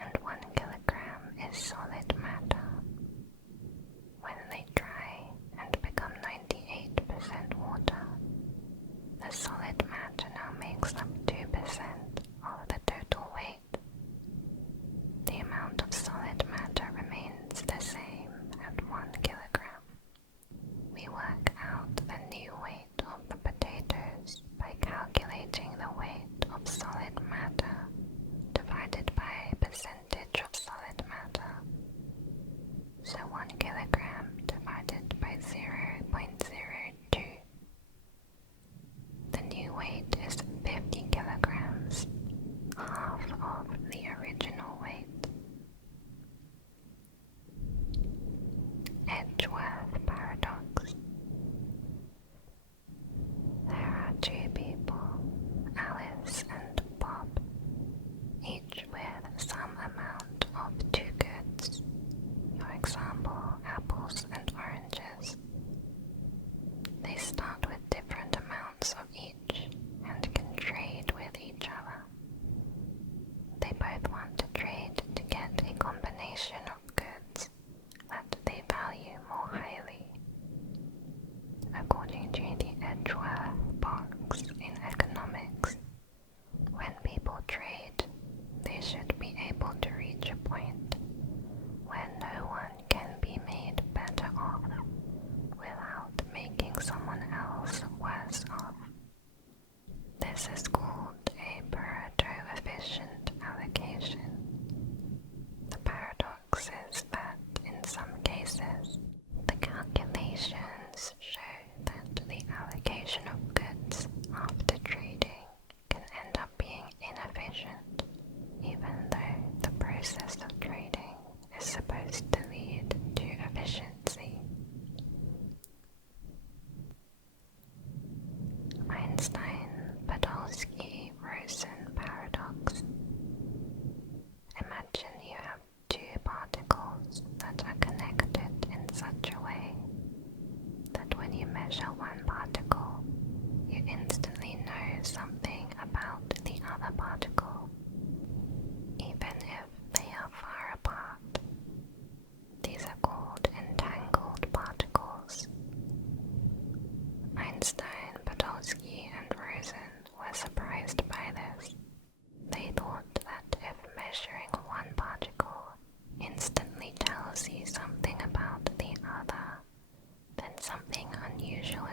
and 1 kilogram is solid matter. When they dry and become 98% water, the solid matter now makes up 2% of the total weight. The amount of solid matter remains the same at 1 kilogram.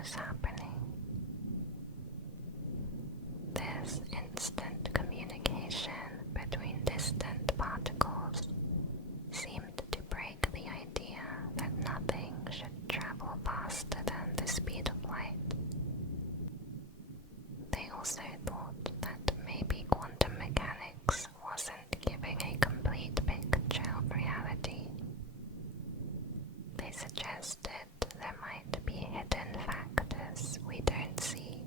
is happening. This instant communication between distant particles seemed to break the idea that nothing should travel faster than the speed of light. They also thought that maybe quantum mechanics wasn't giving a complete picture of reality. They suggested there might be hidden factors we don't see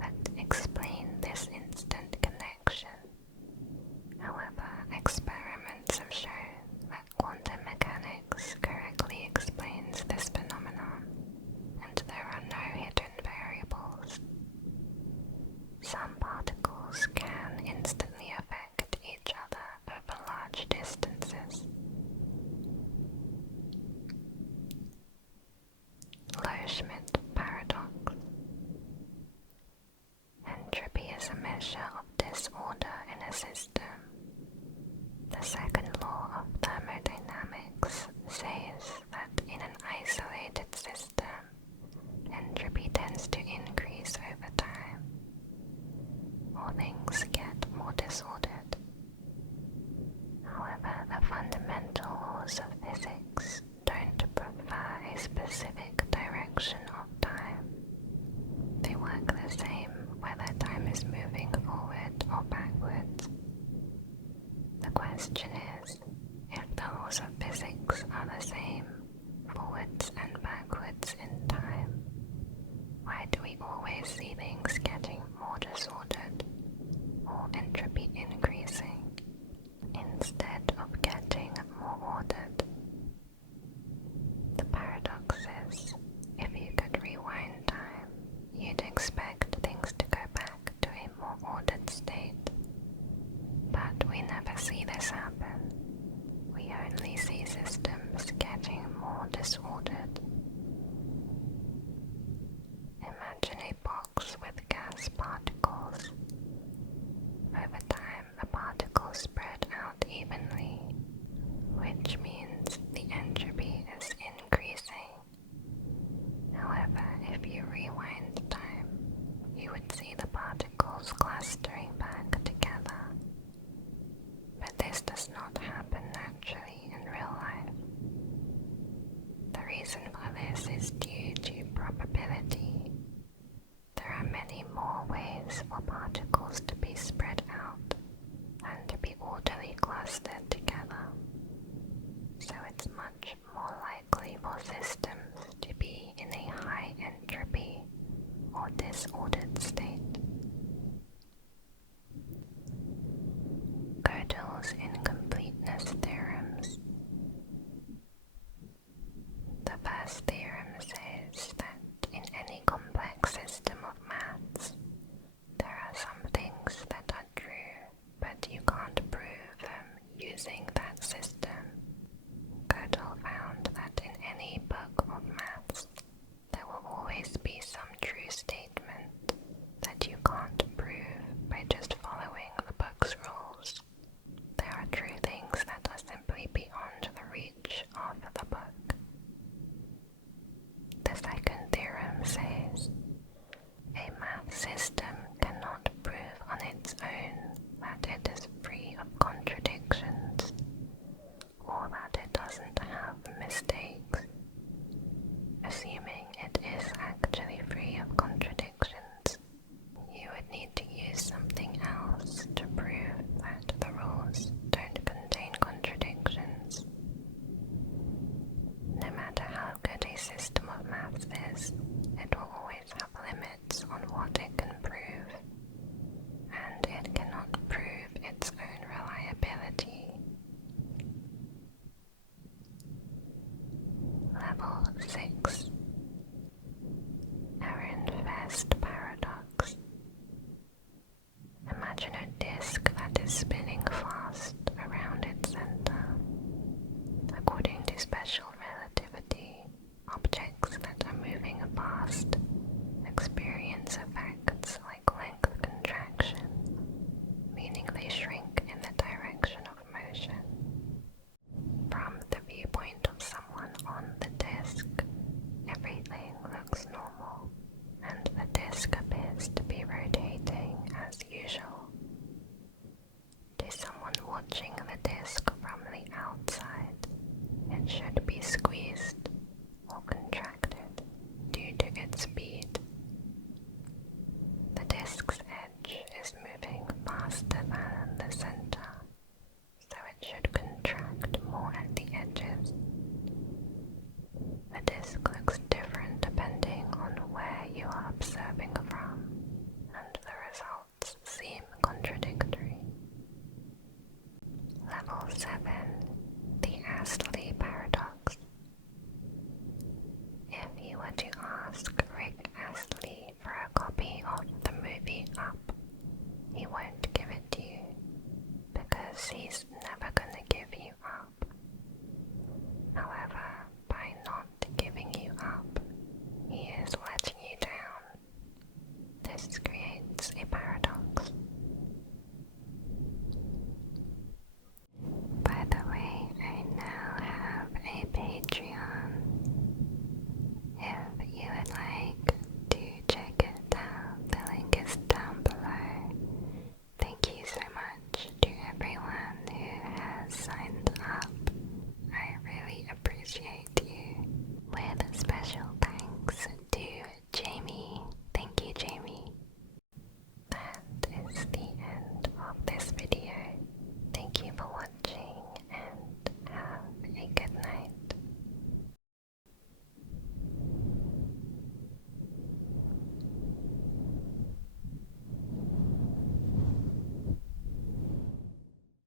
that explain this instant connection. However, experiments have shown that quantum mechanics correctly explains this phenomenon, and there are no hidden variables. Some particles can instantly affect each other over large distances. Low-Schmidt Paradox. Entropy is a measure of disorder in a system. The second law of thermodynamics says that in an isolated system, entropy tends to increase over time. All things get more disordered. However, the fundamental laws of physics don't prefer a specific direction of time. They work the same whether time is moving forward or backwards. The question is, if the laws of physics are the same forwards and backwards in time, why do we always see things getting more disordered or entropy increasing instead of getting more ordered? The paradox is, if you could rewind time, you'd expect things to go back to a more ordered state. But we never see this happen. We only see systems getting more disordered. Imagine a box with gas particles. Over time, the particles spread out evenly, which means the entropy is increasing. However, if you rewind time, you would see the particles clustering back together. But this does not happen naturally in real life. The reason for this is due to probability. There are many more ways for particles to be spread out than to be orderly clustered together. So it's much more likely for systems to be in a high entropy or disordered